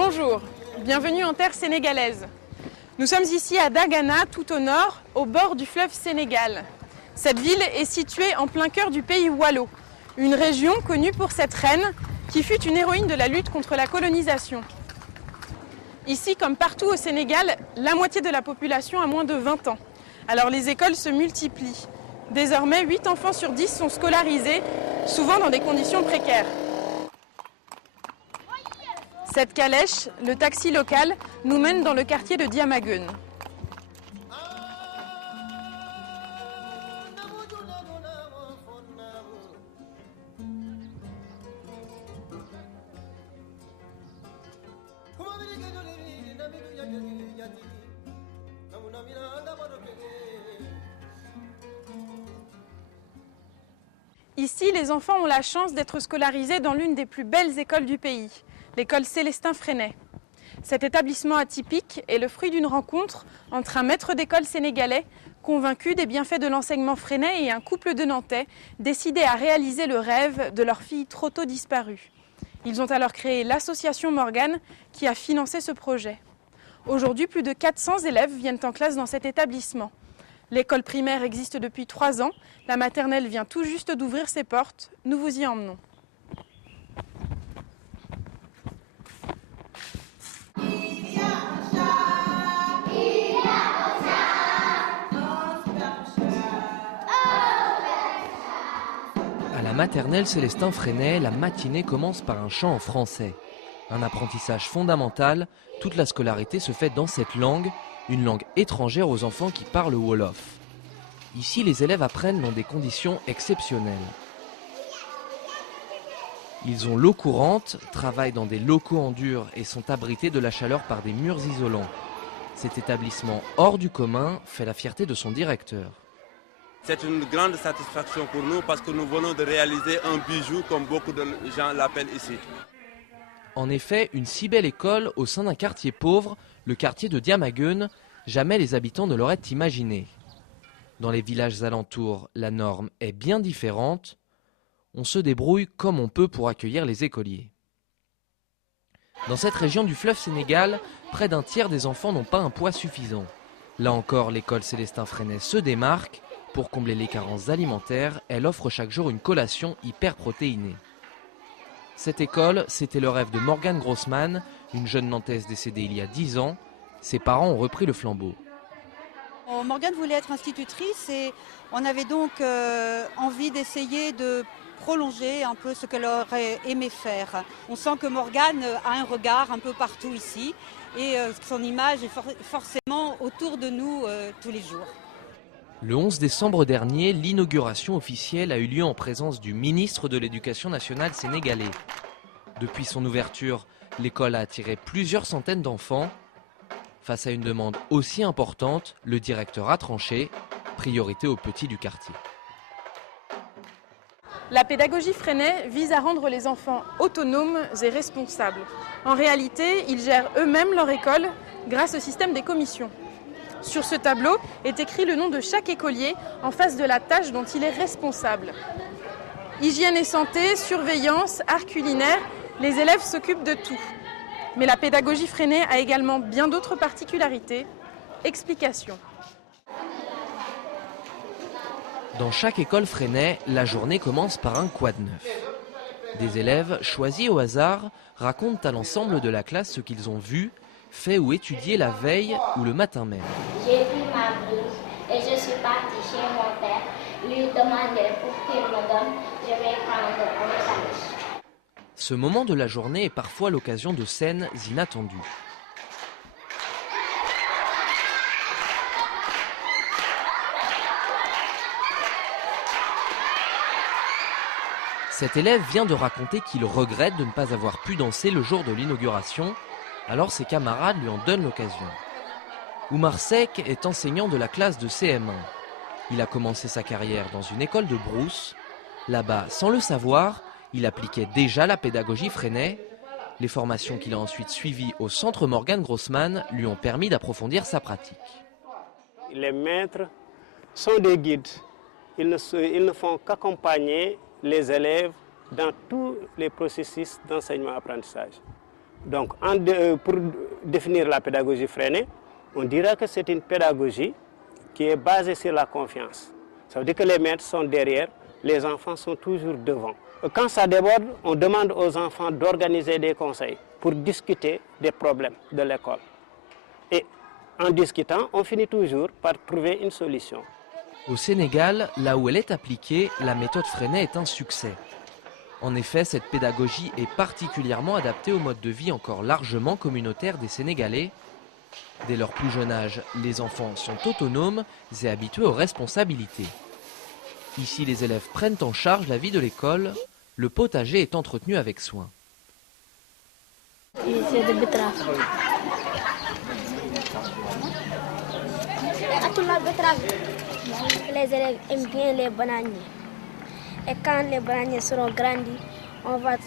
Bonjour, bienvenue en terre sénégalaise. Nous sommes ici à Dagana, tout au nord, au bord du fleuve Sénégal. Cette ville est située en plein cœur du pays Waalo, une région connue pour cette reine qui fut une héroïne de la lutte contre la colonisation. Ici, comme partout au Sénégal, la moitié de la population a moins de 20 ans. Alors les écoles se multiplient. Désormais, 8 enfants sur 10 sont scolarisés, souvent dans des conditions précaires. Cette calèche, le taxi local, nous mène dans le quartier de Diamaguène. Ici, les enfants ont la chance d'être scolarisés dans l'une des plus belles écoles du pays, l'école Célestin Freinet. Cet établissement atypique est le fruit d'une rencontre entre un maître d'école sénégalais convaincu des bienfaits de l'enseignement Freinet et un couple de Nantais décidés à réaliser le rêve de leur fille trop tôt disparue. Ils ont alors créé l'association Morgane qui a financé ce projet. Aujourd'hui, plus de 400 élèves viennent en classe dans cet établissement. L'école primaire existe depuis 3 ans, la maternelle vient tout juste d'ouvrir ses portes, nous vous y emmenons. À la maternelle Célestin Freinet, la matinée commence par un chant en français. Un apprentissage fondamental, toute la scolarité se fait dans cette langue, une langue étrangère aux enfants qui parlent wolof. Ici, les élèves apprennent dans des conditions exceptionnelles. Ils ont l'eau courante, travaillent dans des locaux en dur et sont abrités de la chaleur par des murs isolants. Cet établissement hors du commun fait la fierté de son directeur. C'est une grande satisfaction pour nous parce que nous venons de réaliser un bijou comme beaucoup de gens l'appellent ici. En effet, une si belle école au sein d'un quartier pauvre, le quartier de Diamaguène, jamais les habitants ne l'auraient imaginé. Dans les villages alentours, la norme est bien différente. On se débrouille comme on peut pour accueillir les écoliers. Dans cette région du fleuve Sénégal, près d'un tiers des enfants n'ont pas un poids suffisant. Là encore, l'école Célestin Freinet se démarque. Pour combler les carences alimentaires, elle offre chaque jour une collation hyper protéinée. Cette école, c'était le rêve de Morgane Grossman, une jeune Nantaise décédée il y a 10 ans. Ses parents ont repris le flambeau. Morgane voulait être institutrice et on avait donc envie d'essayer de prolonger un peu ce qu'elle aurait aimé faire. On sent que Morgane a un regard un peu partout ici et son image est forcément autour de nous tous les jours. Le 11 décembre dernier, l'inauguration officielle a eu lieu en présence du ministre de l'Éducation nationale sénégalais. Depuis son ouverture, l'école a attiré plusieurs centaines d'enfants. Face à une demande aussi importante, le directeur a tranché, priorité aux petits du quartier. La pédagogie Freinet vise à rendre les enfants autonomes et responsables. En réalité, ils gèrent eux-mêmes leur école grâce au système des commissions. Sur ce tableau est écrit le nom de chaque écolier en face de la tâche dont il est responsable. Hygiène et santé, surveillance, art culinaire, les élèves s'occupent de tout. Mais la pédagogie Freinet a également bien d'autres particularités. Explication. Dans chaque école Freinet, la journée commence par un quad neuf. Des élèves, choisis au hasard, racontent à l'ensemble de la classe ce qu'ils ont vu, fait ou étudié la veille ou le matin même. J'ai pris ma blouse et je suis partie chez mon père, lui demander pour qu'il me donne, je vais prendre un sandwich. Ce moment de la journée est parfois l'occasion de scènes inattendues. Cet élève vient de raconter qu'il regrette de ne pas avoir pu danser le jour de l'inauguration, alors ses camarades lui en donnent l'occasion. Oumar Seck est enseignant de la classe de CM1. Il a commencé sa carrière dans une école de Brousse. Là-bas, sans le savoir, il appliquait déjà la pédagogie Freinet. Les formations qu'il a ensuite suivies au centre Morgane Grossman lui ont permis d'approfondir sa pratique. Les maîtres sont des guides. Ils ne font qu'accompagner les élèves dans tous les processus d'enseignement-apprentissage. Donc, pour définir la pédagogie freinée, on dira que c'est une pédagogie qui est basée sur la confiance. Ça veut dire que les maîtres sont derrière, les enfants sont toujours devant. Quand ça déborde, on demande aux enfants d'organiser des conseils pour discuter des problèmes de l'école. Et en discutant, on finit toujours par trouver une solution. Au Sénégal, là où elle est appliquée, la méthode Freinet est un succès. En effet, cette pédagogie est particulièrement adaptée au mode de vie encore largement communautaire des Sénégalais. Dès leur plus jeune âge, les enfants sont autonomes et habitués aux responsabilités. Ici, les élèves prennent en charge la vie de l'école. Le potager est entretenu avec soin. C'est de betterave. Les élèves aiment bien les bananiers. Et quand les bananiers seront grandis, on va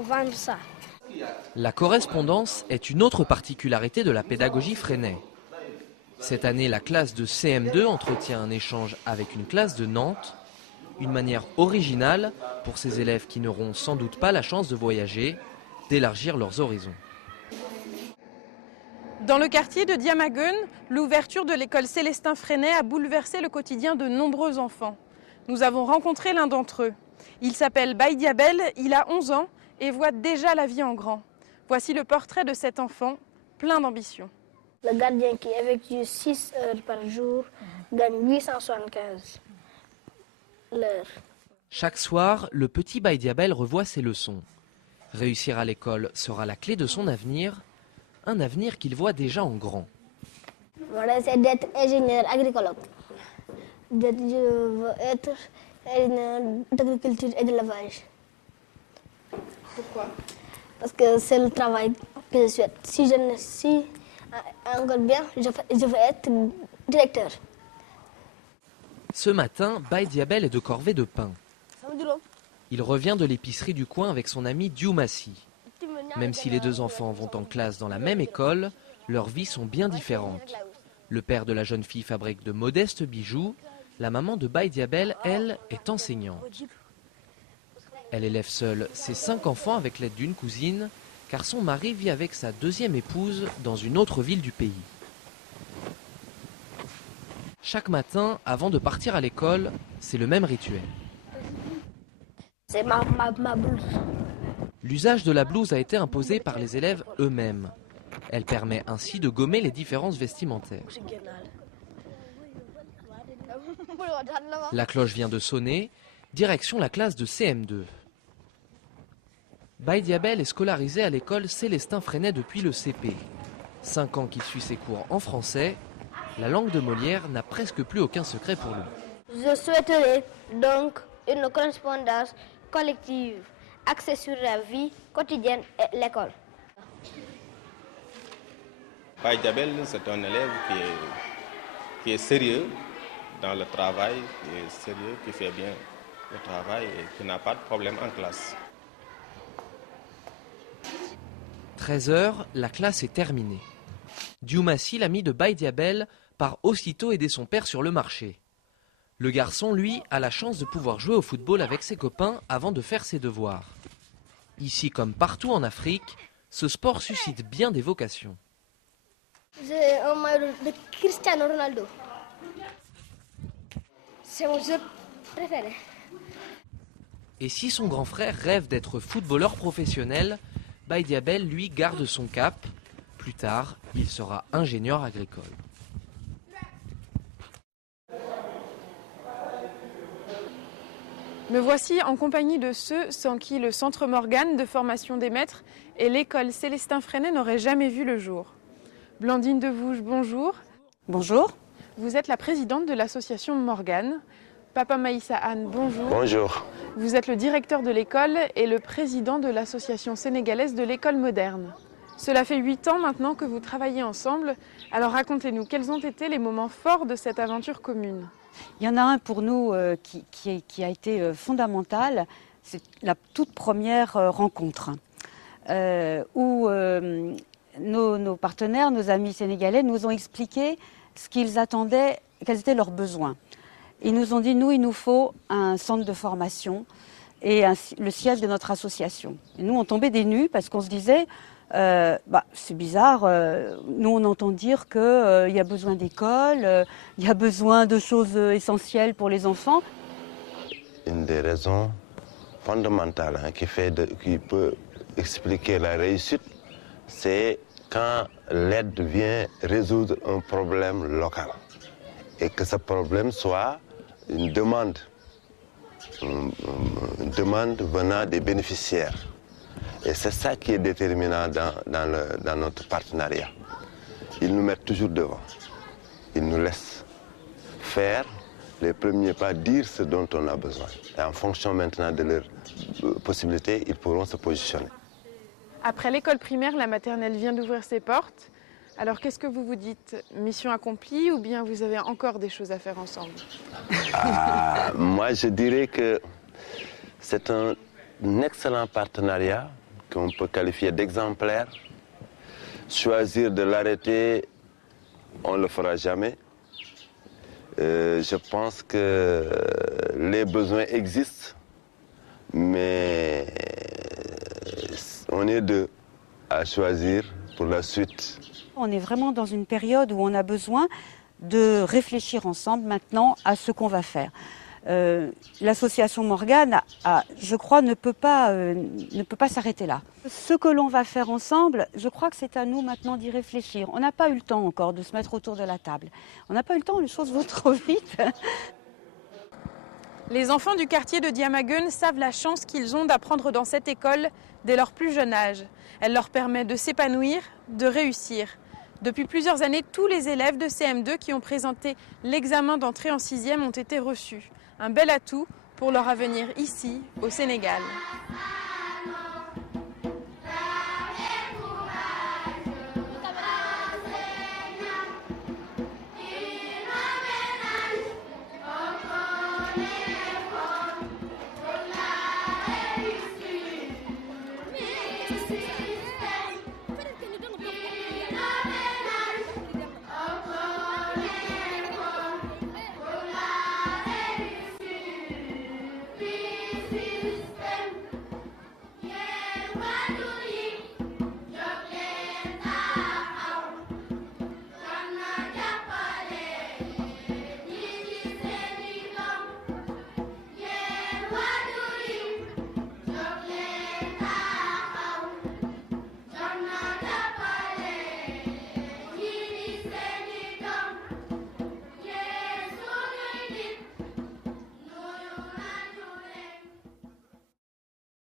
vendre ça. La correspondance est une autre particularité de la pédagogie Freinet. Cette année, la classe de CM2 entretient un échange avec une classe de Nantes, une manière originale pour ces élèves qui n'auront sans doute pas la chance de voyager, d'élargir leurs horizons. Dans le quartier de Diamaguène, l'ouverture de l'école Célestin Freinet a bouleversé le quotidien de nombreux enfants. Nous avons rencontré l'un d'entre eux. Il s'appelle Baye Diabel, il a 11 ans et voit déjà la vie en grand. Voici le portrait de cet enfant, plein d'ambition. Le gardien qui effectue 6 heures par jour gagne 875 l'heure. Chaque soir, le petit Baye Diabel revoit ses leçons. Réussir à l'école sera la clé de son avenir, un avenir qu'il voit déjà en grand. Mon rêve, c'est d'être ingénieur agricole. Je veux être ingénieur d'agriculture et d'élevage. Pourquoi? Parce que c'est le travail que je souhaite. Si je ne suis encore bien, je veux être directeur. Ce matin, Baye Diabel est de corvée de pain. Il revient de l'épicerie du coin avec son ami Diomassi. Même si les deux enfants vont en classe dans la même école, leurs vies sont bien différentes. Le père de la jeune fille fabrique de modestes bijoux. La maman de Baye Diabel, elle, est enseignante. Elle élève seule ses 5 enfants avec l'aide d'une cousine, car son mari vit avec sa deuxième épouse dans une autre ville du pays. Chaque matin, avant de partir à l'école, c'est le même rituel. C'est ma blouse. L'usage de la blouse a été imposé par les élèves eux-mêmes. Elle permet ainsi de gommer les différences vestimentaires. La cloche vient de sonner, direction la classe de CM2. Baye Diabel est scolarisé à l'école Célestin Freinet depuis le CP. 5 ans qu'il suit ses cours en français, la langue de Molière n'a presque plus aucun secret pour lui. Je souhaiterais donc une correspondance collective axée sur la vie quotidienne et l'école. Baye Diabel, c'est un élève qui est sérieux dans le travail, qui est sérieux, qui fait bien le travail et qui n'a pas de problème en classe. 13 h, la classe est terminée. Diomassi, l'ami de Baye Diabel, part aussitôt aider son père sur le marché. Le garçon, lui, a la chance de pouvoir jouer au football avec ses copains avant de faire ses devoirs. Ici, comme partout en Afrique, ce sport suscite bien des vocations. J'ai un maillot de Cristiano Ronaldo. C'est mon jeu préféré. Et si son grand frère rêve d'être footballeur professionnel, Baye Diabel, lui, garde son cap. Plus tard, il sera ingénieur agricole. Me voici en compagnie de ceux sans qui le Centre Morgane de formation des maîtres et l'école Célestin Freinet n'auraient jamais vu le jour. Blandine Devouge, bonjour. Bonjour. Vous êtes la présidente de l'association Morgane. Papa Maïssa Anne, bonjour. Bonjour. Vous êtes le directeur de l'école et le président de l'association sénégalaise de l'école moderne. Cela fait 8 ans maintenant que vous travaillez ensemble. Alors racontez-nous, quels ont été les moments forts de cette aventure commune? Il y en a un pour nous qui a été fondamental. C'est la toute première rencontre où nos partenaires, nos amis sénégalais nous ont expliqué ce qu'ils attendaient, quels étaient leurs besoins. Ils nous ont dit, nous, il nous faut un centre de formation et le siège de notre association. Et nous, on tombait des nues parce qu'on se disait, c'est bizarre, nous on entend dire qu'il y a besoin d'écoles, il y a besoin de choses essentielles pour les enfants. Une des raisons fondamentales qui peut expliquer la réussite, c'est quand l'aide vient résoudre un problème local et que ce problème soit une demande venant des bénéficiaires. Et c'est ça qui est déterminant dans notre partenariat. Ils nous mettent toujours devant. Ils nous laissent faire les premiers pas, dire ce dont on a besoin. Et en fonction maintenant de leurs possibilités, ils pourront se positionner. Après l'école primaire, la maternelle vient d'ouvrir ses portes. Alors qu'est-ce que vous vous dites? Mission accomplie ou bien vous avez encore des choses à faire ensemble? Moi, je dirais que c'est un excellent partenariat qu'on peut qualifier d'exemplaire. Choisir de l'arrêter, on ne le fera jamais. Je pense que les besoins existent, mais on est deux à choisir pour la suite. On est vraiment dans une période où on a besoin de réfléchir ensemble maintenant à ce qu'on va faire. L'association Morgane, je crois, ne peut pas s'arrêter là. Ce que l'on va faire ensemble, je crois que c'est à nous maintenant d'y réfléchir. On n'a pas eu le temps encore de se mettre autour de la table. On n'a pas eu le temps, les choses vont trop vite. Les enfants du quartier de Diamaguene savent la chance qu'ils ont d'apprendre dans cette école dès leur plus jeune âge. Elle leur permet de s'épanouir, de réussir. Depuis plusieurs années, tous les élèves de CM2 qui ont présenté l'examen d'entrée en 6e ont été reçus. Un bel atout pour leur avenir ici, au Sénégal.